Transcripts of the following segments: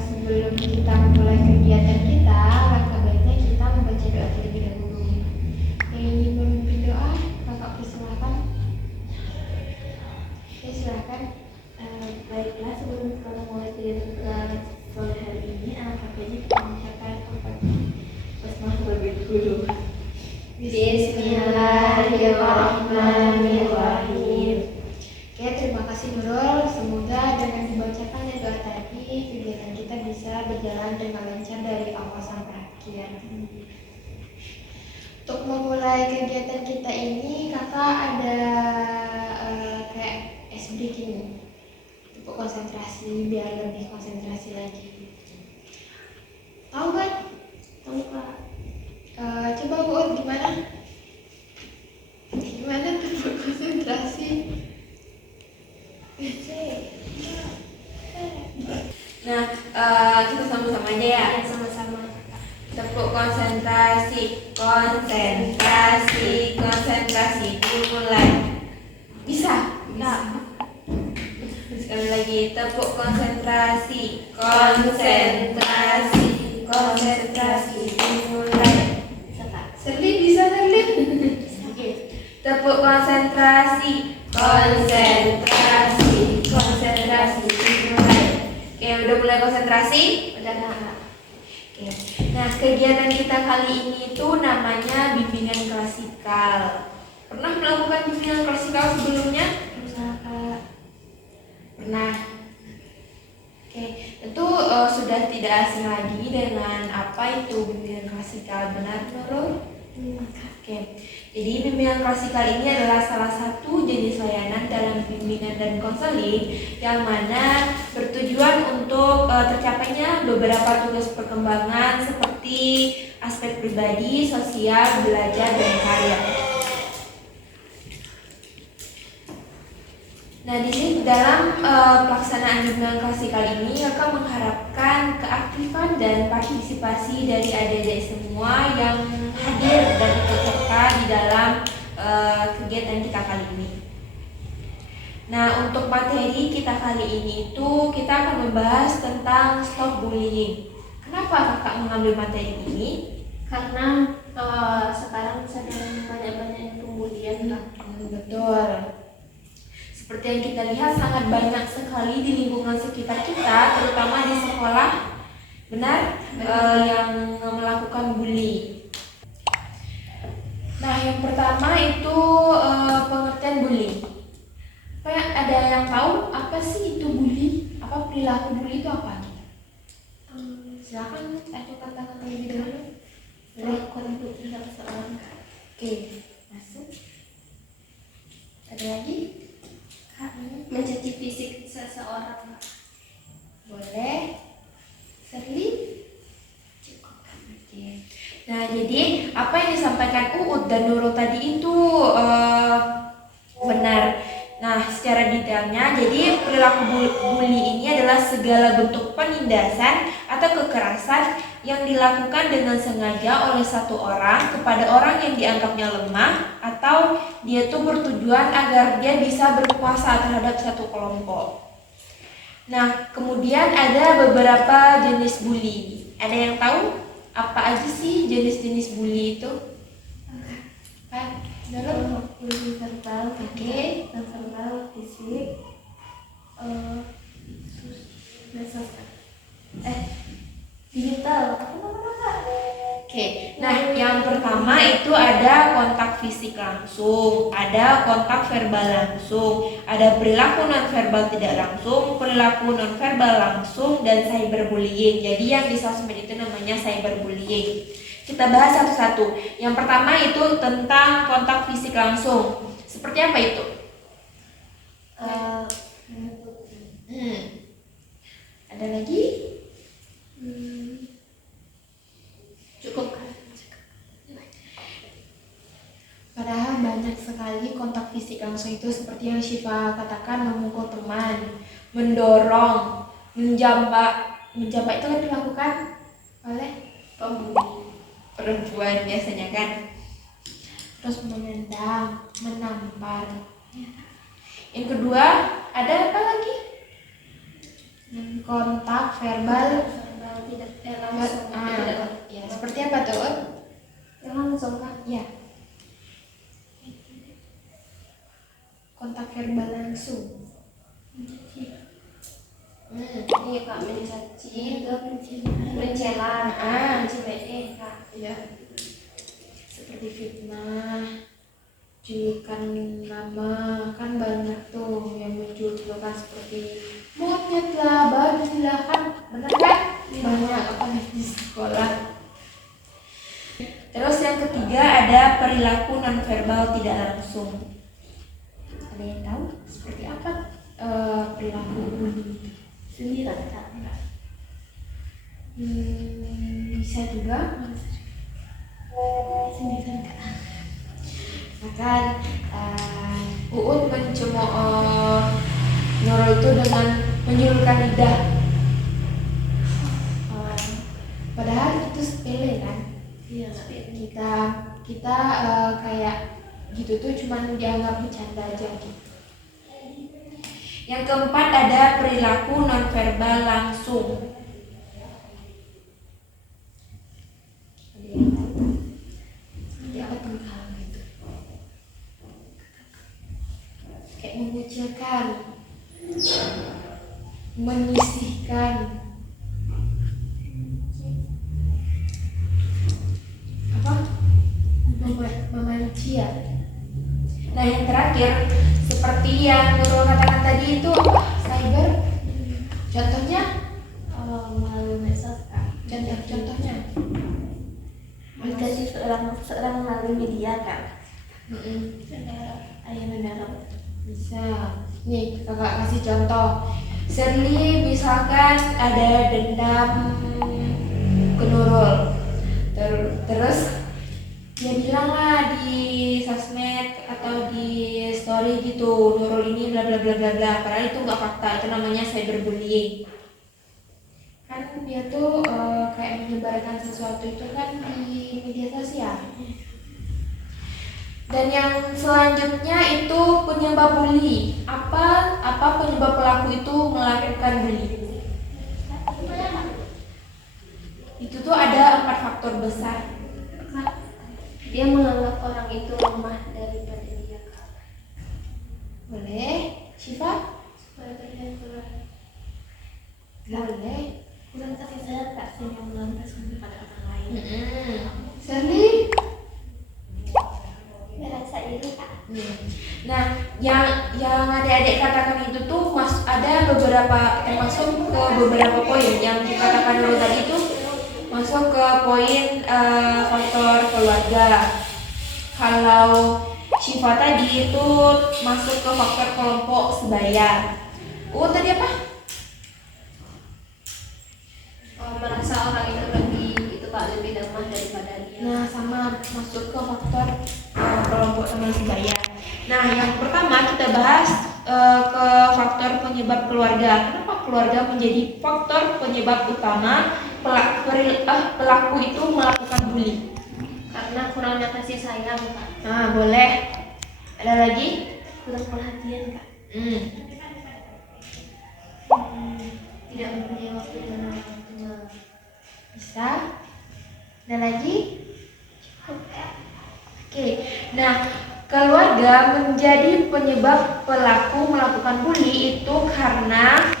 Sebelum kita memulai kegiatan kita, langkah baiknya kita membaca doa terlebih dahulu. Yang ingin memimpin doa, kakak persilahkan. Ya, silahkan. Baiklah, sebelum kita memulai kegiatan kita sore hari ini, alangkah baiknya kita mengucapkan basmalah terlebih dahulu. Bismillahirrahmanirrahim. Oke, terima kasih Nurul. Semoga dengan dibacakannya doa tadi, kegiatan kita bisa berjalan dengan lancar dari awal sampai akhir. Untuk memulai kegiatan kita ini, kakak ada kayak ice breaking, untuk konsentrasi biar lebih konsentrasi lagi. Tahu kan? Tahu Kak? Coba buat gimana? Gimana tuh konsentrasi? Nah, kita sama-sama aja ya. Sama-sama. Tepuk konsentrasi, konsentrasi, konsentrasi. Dimulai. Bisa? Bisa. Sekali lagi, tepuk konsentrasi, konsentrasi, konsentrasi. Dimulai. Bisa Kak? Serlin bisa Serlin? Tepuk konsentrasi, konsentrasi, konsentrasi. Dimulai. Oke, udah mulai konsentrasi? Udah Kak. Oke. Nah, kegiatan kita kali ini tuh namanya bimbingan klasikal. Pernah melakukan bimbingan klasikal sebelumnya? Bisa Kak. Pernah. Oke, tentu sudah tidak asing lagi dengan apa itu bimbingan klasikal, benar Nurul? Oke, jadi bimbingan klasikal ini adalah salah satu jenis layanan dalam bimbingan dan konseling yang mana bertujuan untuk tercapainya beberapa tugas perkembangan seperti aspek pribadi, sosial, belajar, dan karya. Nah, di sini dalam pelaksanaan bimbingan klasikal ini kakak mengharapkan keaktifan dan partisipasi dari adik-adik semua yang hadir dan ikut serta di dalam kegiatan kita kali ini. Nah, untuk materi kita kali ini itu kita akan membahas tentang stop bullying. Kenapa kakak mengambil materi ini? Karena sekarang sedang banyak-banyak pembulian Kak. Betul. Seperti yang kita lihat sangat banyak sekali di lingkungan sekitar kita, terutama di sekolah, benar, yang melakukan bully. Nah, yang pertama itu pengertian bully. Ada yang tahu apa sih itu bully? Apa perilaku bully itu apa? Silakan ajukan tangan terlebih dahulu. Melakukan bullying terhadap seseorang. Oke, masuk. Ada lagi? Kak, mencaci fisik seseorang Kak. Boleh. Serlin? Cukup. Oke. Nah, jadi apa yang disampaikan Uud dan Nurul tadi itu benar. Nah, secara detailnya, jadi perilaku bully ini adalah segala bentuk penindasan atau kekerasan yang dilakukan dengan sengaja oleh satu orang kepada orang yang dianggapnya lemah atau dia tuh bertujuan agar dia bisa berkuasa terhadap satu kelompok. Nah, kemudian ada beberapa jenis bully. Ada yang tahu apa aja sih jenis-jenis bully itu? Kan, Nurul? Bullying verbal, Oke. non verbal, fisik, medsos, digital. Apa namanya Kak? Oke, nah yang pertama itu ada kontak fisik langsung, ada kontak verbal langsung, ada perilaku nonverbal tidak langsung, perilaku nonverbal langsung, dan cyberbullying. Jadi yang di sosmed itu namanya cyberbullying. Kita bahas satu-satu. Yang pertama itu tentang kontak fisik langsung. Seperti apa itu? Ada lagi? Cukup Kak. Padahal banyak sekali kontak fisik langsung itu seperti yang Syifa katakan, memukul teman, mendorong, menjambak. Menjambak itu kan dilakukan oleh Perempuan biasanya kan. terus menendang, menampar. Yang kedua, ada apa lagi? kontak verbal verbal tidak langsung. ya seperti apa tuh? Langsung kan? Ya, kontak verbal langsung. Ini Kak mencaci ke mencela, mencibir Kak. Ya, seperti fitnah, julukan nama, kan banyak tuh yang muncul julukan seperti monyet lah, babi lah, kan bener kan? Banyak apalagi di sekolah. Terus yang ketiga ada perilaku nonverbal tidak langsung. Ada yang tahu seperti apa perilaku bully? Sendirian Kak. Bisa juga. Sendirian Kak. Bahkan Uut mencemooh Nurul itu dengan menjulurkan lidah. Padahal itu sepele kan? Iya. Kita kayak gitu tuh cuman dianggap bercanda aja gitu. Yang keempat ada perilaku nonverbal langsung. Ada yang tahu? Seperti apa tuh hal itu? Kayak mengucilkan, menyisihkan, apa? Memanci ya. Nah yang terakhir seperti yang Nurul katakan tadi itu apa? Cyber. Contohnya? Melalui medsos Kak. Contohnya? Menjadi seorang melalui media Kak. Ayah mendarat. Bisa. Nih kakak kasih contoh. Shirley misalkan ada dendam ke Nurul. Terus dia bilang lah di sosmed atau di story gitu, Nurul ini bla bla bla bla bla. Padahal itu nggak fakta, itu namanya cyberbullying. Kan dia tuh kayak menyebarkan sesuatu itu kan di media sosial. Dan yang selanjutnya itu penyebab bully. Apa penyebab pelaku itu melakukan bully? Itu tuh ada 4 faktor besar. Dia menganggap orang itu lemah daripada dia Kak. Boleh, Syifa? Supaya terlihat Boleh. kurang kasih sayang Kak sehingga melampiaskan kepada orang lain. Shirley? Merasa iri Kak. Nah yang adik-adik katakan itu tuh ada beberapa termasuk ke beberapa poin yang dikatakan dulu tadi itu masuk ke poin faktor keluarga. Kalau Syifa tadi itu masuk ke faktor kelompok sebaya. Tadi apa? Merasa orang itu lebih lemah daripada dia. Nah, sama masuk ke faktor kelompok teman sebaya. Nah, yang pertama kita bahas ke faktor penyebab keluarga. Kenapa keluarga menjadi faktor penyebab utama pelaku itu melakukan bully? Karena kurangnya kasih sayang Kak. Nah, boleh. Ada lagi? Kurang perhatian Kak. Tidak mempunyai waktu dengan orang tua. Bisa? Ada lagi? Oke. Nah, keluarga menjadi penyebab pelaku melakukan bully itu karena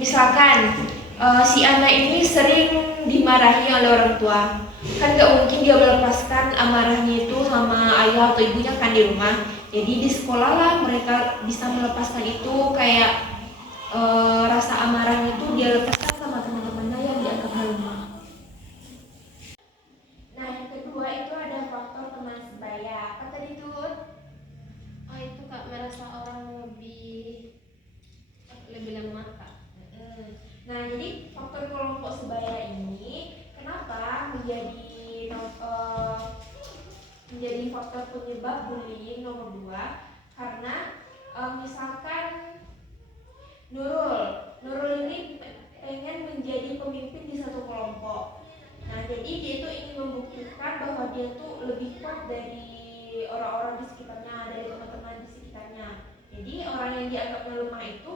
misalkan si anak ini sering dimarahi oleh orang tua. Kan gak mungkin dia melepaskan amarahnya itu sama ayah atau ibunya kan di rumah. Jadi di sekolah lah mereka bisa melepaskan itu, kayak rasa amarahnya itu dia lepaskan sama teman-temannya yang dianggap lemah. Nah yang kedua itu ada faktor teman sebaya. Apa tadi tuh? Itu Kak merasa orang lebih lemah Kak. Nah jadi faktor kelompok sebaya ini kenapa menjadi faktor penyebab bullying nomor 2? Karena misalkan Nurul ini pengen menjadi pemimpin di satu kelompok. Nah, jadi dia itu ingin membuktikan bahwa dia tuh lebih kuat dari orang-orang di sekitarnya, dari teman-teman di sekitarnya. Jadi orang yang dianggap lemah itu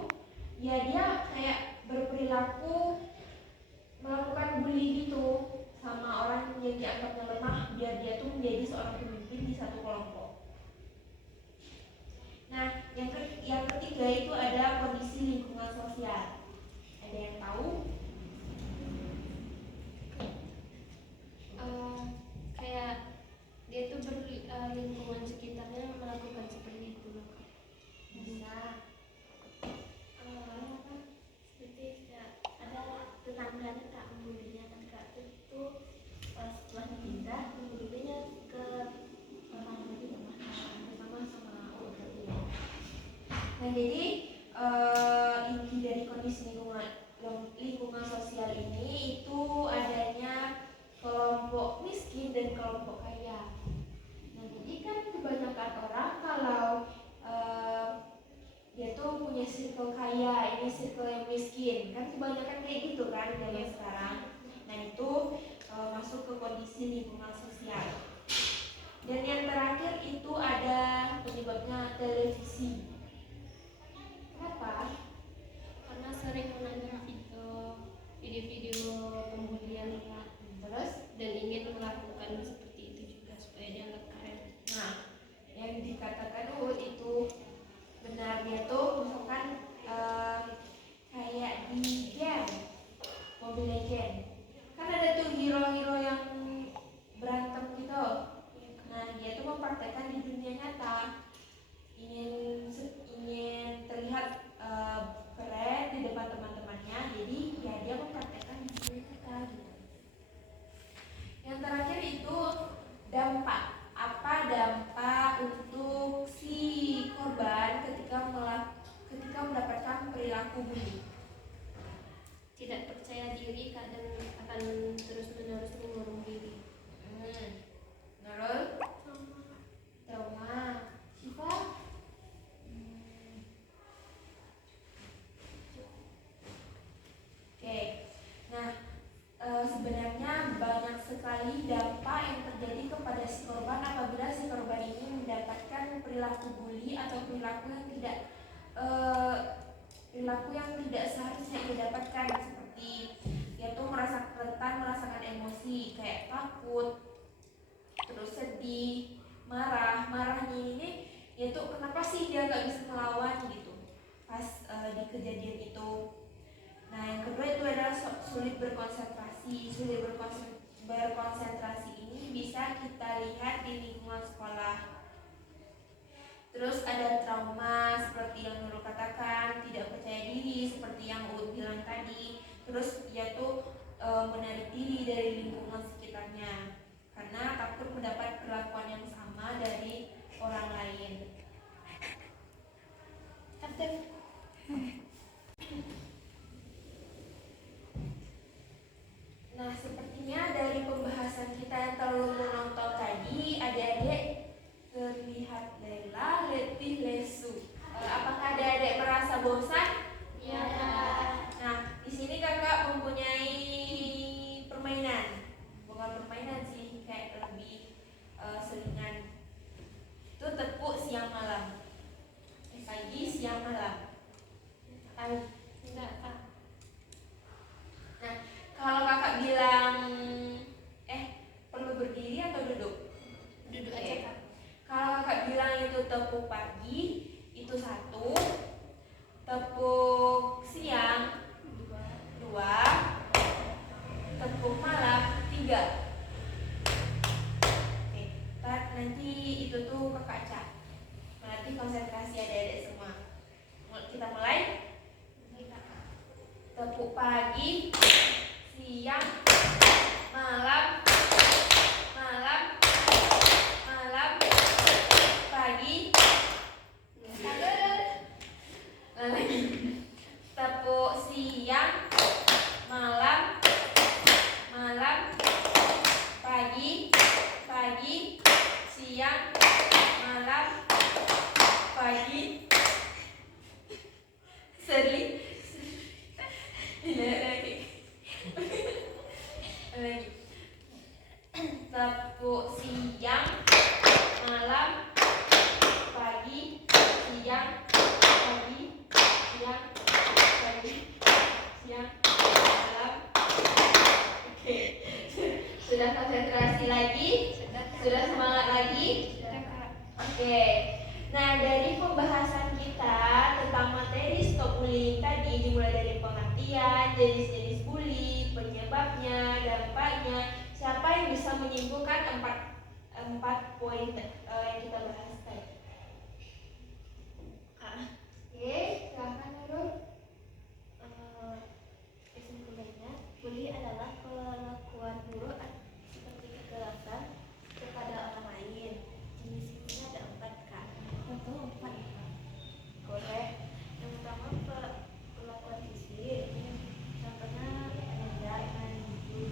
ya dia kayak berperilaku melakukan bully gitu sama orang yang dianggapnya lemah, biar dia tuh menjadi seorang pemimpin di satu kelompok. Nah, yang ketiga itu ada kondisi lingkungan sosial. Ada yang tahu? Kayak dia tuh lingkungan sekitarnya melakukan seperti itu loh Kak. Bisa. Seperti kayak ada tetangganya Kak membulinya kan Kak, itu setelah pindah membulinya ke orang lagi rumah sama orang dia. Nah, jadi inti dari kondisi lingkungan sosial ini itu adanya kelompok miskin dan kelompok kaya. Nah, jadi kan kebanyakan orang kalau dia tuh punya circle kaya, ini circle yang miskin, kan kebanyakan kayak gitu kan zaman sekarang. Nah, itu masuk ke kondisi lingkungan sosial. Dan yang terakhir itu ada penyebabnya televisi. Kenapa? Karena sering menonton video-video pembulian Kak. Terus, Dan ingin melakukan seperti itu juga supaya dianggap keren. nah, yang dikatakan itu benar, dia tuh misalkan kayak di game Mobile Legend kan ada tuh hero-hero yang berantem gitu. Nah, dia tuh mempraktekkan di dunia nyata, ingin terlihat keren di depan teman-temannya, jadi ya dia mempraktekkan di dunia nyata gitu. Yang terakhir itu dampak. Apa dampak untuk si korban ketika mendapatkan perilaku bully? Tidak percaya diri Kak, dan akan terus-menerus mengurung diri. Menurut trauma. Siapa? Oke. Nah, sebenarnya banyak sekali dampak yang terjadi kepada si korban apabila si korban ini mendapatkan perilaku bully atau perilaku yang tidak seharusnya ia dapatkan, seperti dia tuh merasa rentan merasakan emosi kayak takut, terus sedih, marahnya ini ya tuh kenapa sih dia nggak bisa melawan gitu pas di kejadian itu. Nah, yang kedua itu adalah sulit berkonsentrasi. Berkonsentrasi ini bisa kita lihat di lingkungan sekolah. Terus ada trauma seperti yang Nurul katakan, tidak percaya diri seperti yang Uud bilang tadi. Terus dia tuh menarik diri dari lingkungan sekitarnya karena takut mendapat perlakuan yang sama dari orang lain. Nah, sepertinya dari pembahasan kita yang terlalu menonton tadi, adik-adik terlihat lelah, letih, lesu. Apakah adik-adik merasa bosan? Ya. Nah, di sini kakak mempunyai permainan. Bukan permainan sih, kayak lebih selingan. Itu tepuk siang malam. Pagi, siang, malam. Enggak Kak. Nah, kalau kakak bilang perlu berdiri atau duduk? Duduk Oke. aja Kak. Kalau kakak bilang itu tepuk pagi, itu 1. Tepuk siang 2. Tepuk malam 3. Oke, nanti itu tuh kakak cat. Nanti konsentrasi adik-adik semua. Kita mulai. Tepuk pagi, siang, malam, pagi. Lagi. Tepuk siang, malam, pagi, siang, malam, pagi. Lagi. Tepuk siang, malam, pagi, siang, stop bullying tadi dimulai dari pengertian, jenis-jenis bully, penyebabnya, dampaknya. Siapa yang bisa menyimpulkan empat poin yang kita bahas tadi? Oke, silakan Nurul. Kesimpulannya, bully adalah perlakuan buruk seperti kekerasan kepada orang lain. Jenisnya ada 4 kak. Betul, 4. Boleh. Yang pertama perlakuan fisik. Contohnya menendang,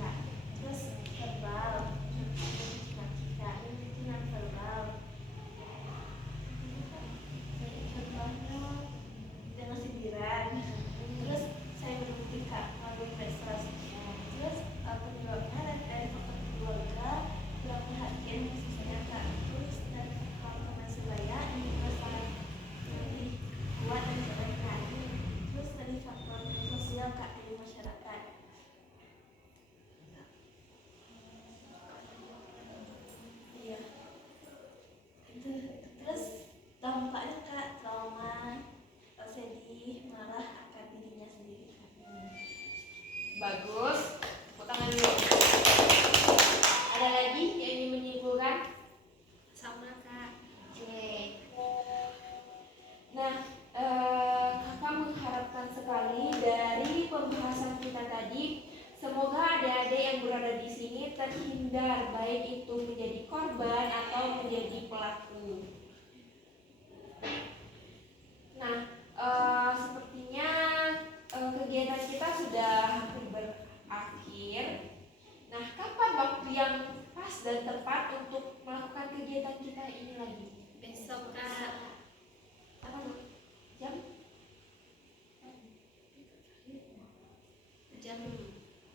kak. Terus verbal, cita-cita, non verbal. Verbalnya dengan sindiran. Terus saya menuruti kak melalui medsos. Terus penyebabnya dari faktor keluarga, kurang perhatian khususnya kak. Terus dari faktor teman sebaya ini merasa lebih kuat dan kebaikan. Terus dari faktor sosial kak dari masyarakat. Iya. Terus dampaknya kak trauma, sedih, marah akan dirinya sendiri. Bagus. Tepuk tangan dulu. Ada lagi yang ingin menyimpulkan? Sama kak. Oke. Nah, kakak mengharapkan sekali dari pembahasan kita tadi, semoga adik-adik yang berada di sini terhindar baik itu menjadi korban atau menjadi pelaku. Nah, sepertinya kegiatan kita sudah hampir berakhir. Nah, kapan waktu yang pas dan tepat untuk melakukan kegiatan kita ini lagi? Besok kak. Apa jam? Jam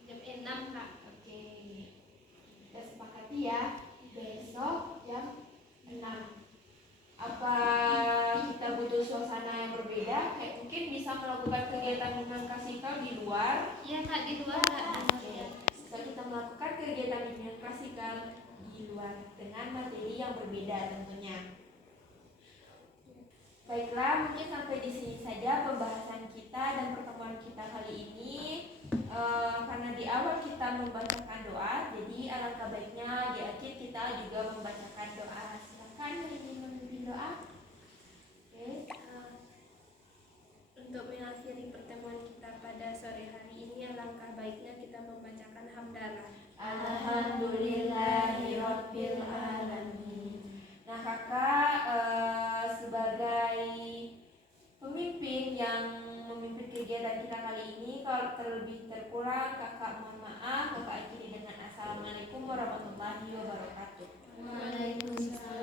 6 kak. Oke, kita sepakati ya, besok jam 6. Apa kita butuh suasana yang berbeda? Kayak mungkin bisa melakukan kegiatan dengan klasikal di luar. Iya kak, di luar kak. Bisa kita melakukan kegiatan dengan klasikal di luar dengan materi yang berbeda tentunya. Baiklah, mungkin sampai di sini saja pembahasan kita dan pertemuan kita kali ini. Karena di awal kita membacakan doa, jadi alangkah baiknya di akhir kita juga membacakan doa. Silakan yang ingin memimpin doa. Oke. Untuk mengakhiri pertemuan kita pada sore hari ini, alangkah baiknya kita membacakan hamdalah. Alhamdulillahirabbil alamin. Nah, kakak sebagai pemimpin yang memimpin kegiatan kita kali ini, kalau terlebih terkurang kakak mohon maaf. Kakak akhiri dengan assalamualaikum warahmatullahi wabarakatuh. Waalaikumsalam.